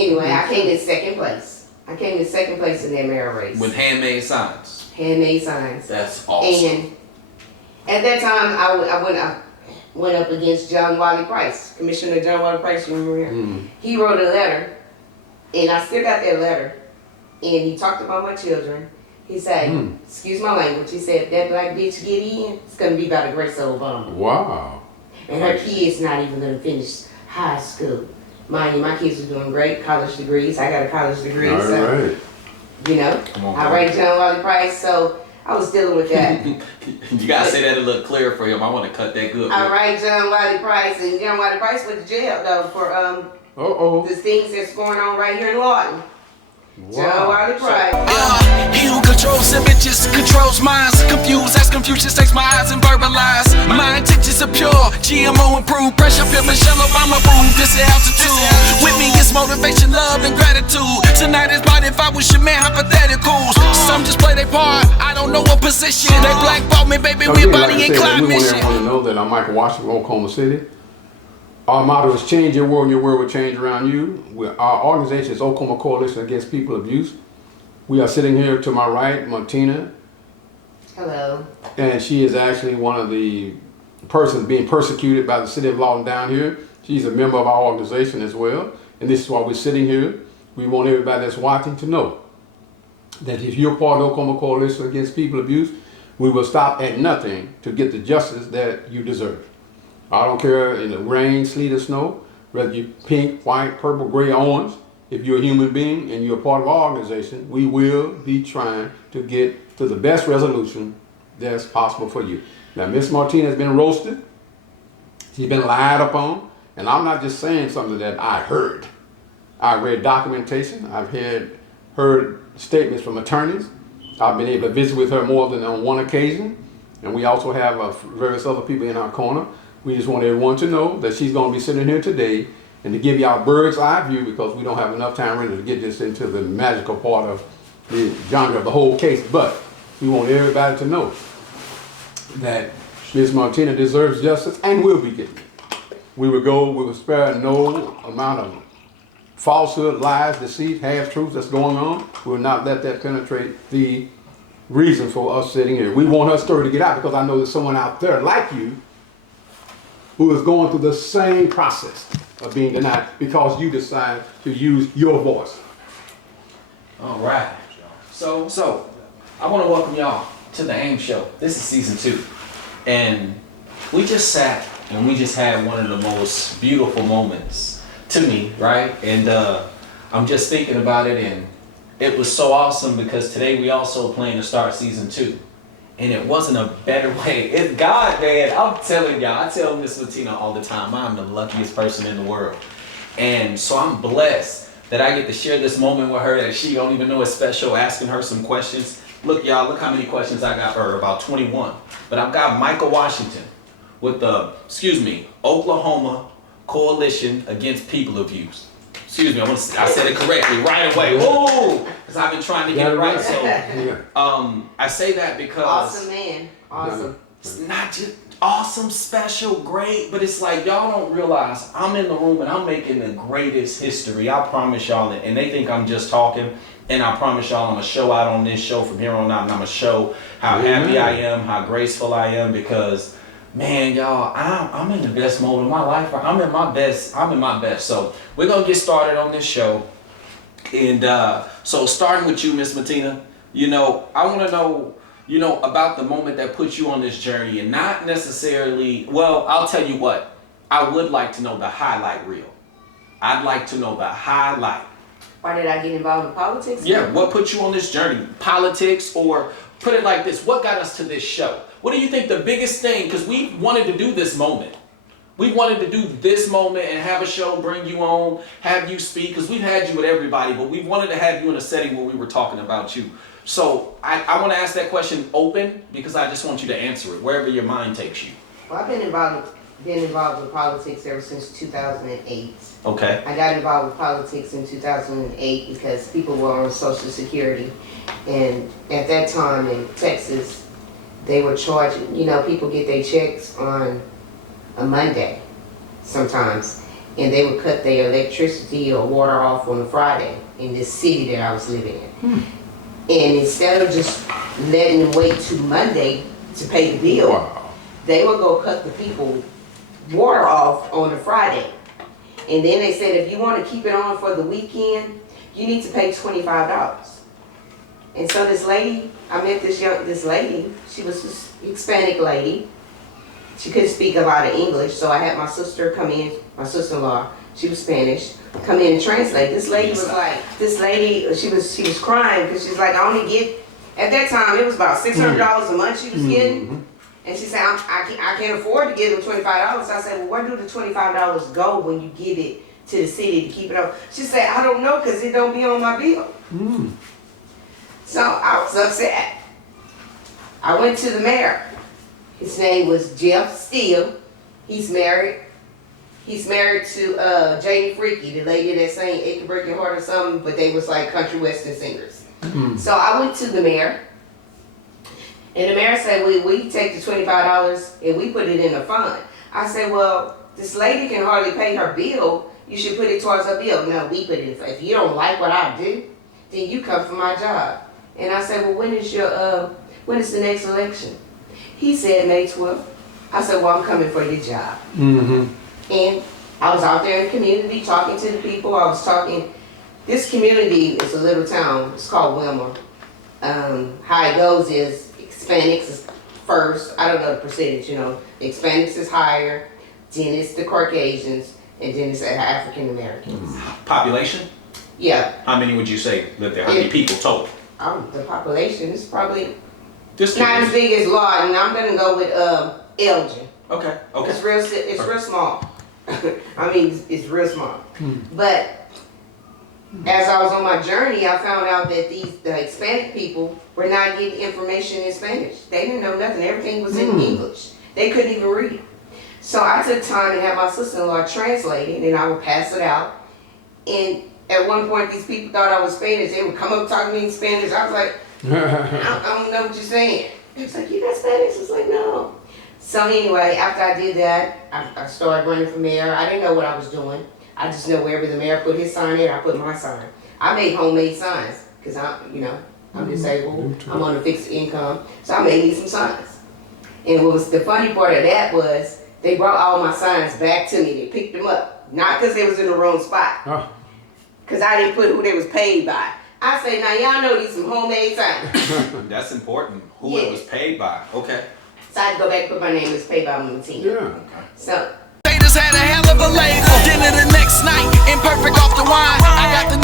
Anyway, I came in second place. I came in second place in that mayor race. With handmade signs. Handmade signs. That's awesome. And at that time, I went up against John Wiley Price, Commissioner John Wiley Price. You remember him? He wrote a letter, and I still got that letter. And he talked about my children. He said, excuse my language, he said, if that black bitch get in, it's going to be by the grace of Obama. Wow. And her kids not even going to finish high school. Mind you, my kids are doing great, college degrees. I got a college degree. All so, right. you know, I rate John Wiley Price, so I was dealing with that. You got to say that a little clearer for him. I want to cut that good. I rate John Wiley Price, and John Wiley Price went to jail, though, for the things that's going on right here in Lawton. Wow. John Wiley Price. He who controls images controls minds. Confused as Confucius takes my eyes and verbalize. My intentions are pure, GMO improved. Pressure pure, Michelle Obama approved. This is altitude. With me it's motivation, love, and gratitude. Tonight is about if I was your man, hypotheticals. Some just play their part, I don't know what position. They blackball me, baby, we body and climb mission. We want everyone to know that I'm Michael Washington, Oklahoma City. Our motto is change your world and your world will change around you. Our organization is Oklahoma Coalition Against People Abuse. We are sitting here to my right, Matina. Hello. And she is actually one of the persons being persecuted by the city of Lawton down here. She's a member of our organization as well. And this is why we're sitting here. We want everybody that's watching to know that if you're part of the Oklahoma Coalition Against People Abuse, we will stop at nothing to get the justice that you deserve. I don't care in the rain, sleet, or snow, whether you're pink, white, purple, gray, orange. If you're a human being and you're a part of our organization, we will be trying to get to the best resolution that's possible for you. Now, Miss Matina has been roasted. She's been lied upon. And I'm not just saying something that I heard. I read documentation. I've heard statements from attorneys. I've been able to visit with her more than on one occasion. And we also have various other people in our corner. We just want everyone to know that she's going to be sitting here today and to give y'all a bird's eye view, because we don't have enough time really to get this into the magical part of the genre of the whole case. But we want everybody to know that Ms. Matina deserves justice and will be getting it. We will spare no amount of falsehood, lies, deceit, half-truths that's going on. We will not let that penetrate the reason for us sitting here. We want her story to get out, because I know there's someone out there like you who is going through the same process of being denied because you decide to use your voice. All right. So I want to welcome y'all to the AIM show. This is season 2. And we just sat and we just had one of the most beautiful moments to me, right? And I'm just thinking about it, and it was so awesome because today we also plan to start season 2. And it wasn't a better way. It's God, man. I'm telling y'all. I tell Miss Matina all the time, I'm the luckiest person in the world. And so I'm blessed that I get to share this moment with her that she don't even know is special, asking her some questions. Look, y'all, look how many questions I got for her, about 21. But I've got Michael Washington with the, Oklahoma Coalition Against People Abuse. Excuse me, I said it correctly right away. Whoa! Because I've been trying to get it right. So, I say that because Awesome, man. Awesome. it's not just awesome, special, great, but it's like y'all don't realize I'm in the room and I'm making the greatest history. I promise y'all that. And they think I'm just talking. And I promise y'all I'm going to show out on this show from here on out. And I'm going to show how happy I am, how graceful I am, because man, y'all, I'm in the best moment of my life. I'm in my best. So we're going to get started on this show. And so starting with you, Miss Matina, I want to know, about the moment that put you on this journey, and not necessarily, well, I'll tell you what, I would like to know the highlight reel. I'd like to know the highlight. Why did I get involved in politics? Yeah, what put you on this journey? Politics, or put it like this, what got us to this show? What do you think the biggest thing, because we wanted to do this moment. We wanted to do this moment and have a show, bring you on, have you speak, because we've had you with everybody, but we wanted to have you in a setting where we were talking about you. So I want to ask that question open, because I just want you to answer it, wherever your mind takes you. Well, I've been involved with politics ever since 2008. Okay. I got involved with politics in 2008 because people were on Social Security. And at that time in Texas, they were charging, people get their checks on a Monday sometimes. and they would cut their electricity or water off on a Friday in this city that I was living in. And instead of just letting them wait till Monday to pay the bill, Wow. they would go cut the people water off on a Friday. And then they said, if you want to keep it on for the weekend, you need to pay $25. And so this lady, I met this lady, she was this Hispanic lady. She couldn't speak a lot of English, so I had my sister come in, my sister-in-law, she was Spanish, come in and translate. This lady was like, she was crying because she's like, I only get, at that time it was about $600 a month she was getting. And she said, I can't afford to give them $25. I said, well, where do the $25 go when you give it to the city to keep it up? She said, I don't know because it don't be on my bill. So I was upset. I went to the mayor. His name was Jeff Steele. He's married. He's married to Janie Freaky, the lady that sang Achy Breaking Heart or something, but they was like country western singers. So I went to the mayor. And the mayor said, we take the $25 and we put it in a fund. I said, well, this lady can hardly pay her bill. You should put it towards her bill. No, we put it in a fund. If you don't like what I do, then you come for my job. And I said, well, when is the next election? He said, May 12th. I said, well, I'm coming for your job. And I was out there in the community talking to the people. This community is a little town. It's called Wilmer. How it goes is Hispanics is first. I don't know the percentage, you know. The Hispanics is higher, then it's the Caucasians, and then it's the African Americans. Population? Yeah. How many would you say live there? How many people total? The population is probably This not as big as Lawton. I'm gonna go with Elgin. Okay. It's real small. I mean, it's real small. But as I was on my journey, I found out that the Hispanic people were not getting information in Spanish. They didn't know nothing. Everything was in English. They couldn't even read it. So I took time and had my sister-in-law translate it, and I would pass it out. And at one point, these people thought I was Spanish. They would come up talking to me in Spanish. I was like, I don't know what you're saying. They was like, you got Spanish? I was like, no. So anyway, after I did that, I started running for mayor. I didn't know what I was doing. I just know wherever the mayor put his sign in, I put my sign. I made homemade signs because I'm disabled. I'm on a fixed income, so I made me some signs. And what was the funny part of that was they brought all my signs back to me. They picked them up, not because they was in the wrong spot, because I didn't put who they was paid by. I say, now y'all know these some homemade signs. That's important. Who it was paid by. Okay. So I had to go back and put my name as paid by Matina. Yeah. Okay. So. Haters had a hell of a label. Dinner the next night, imperfect off the wine. I got the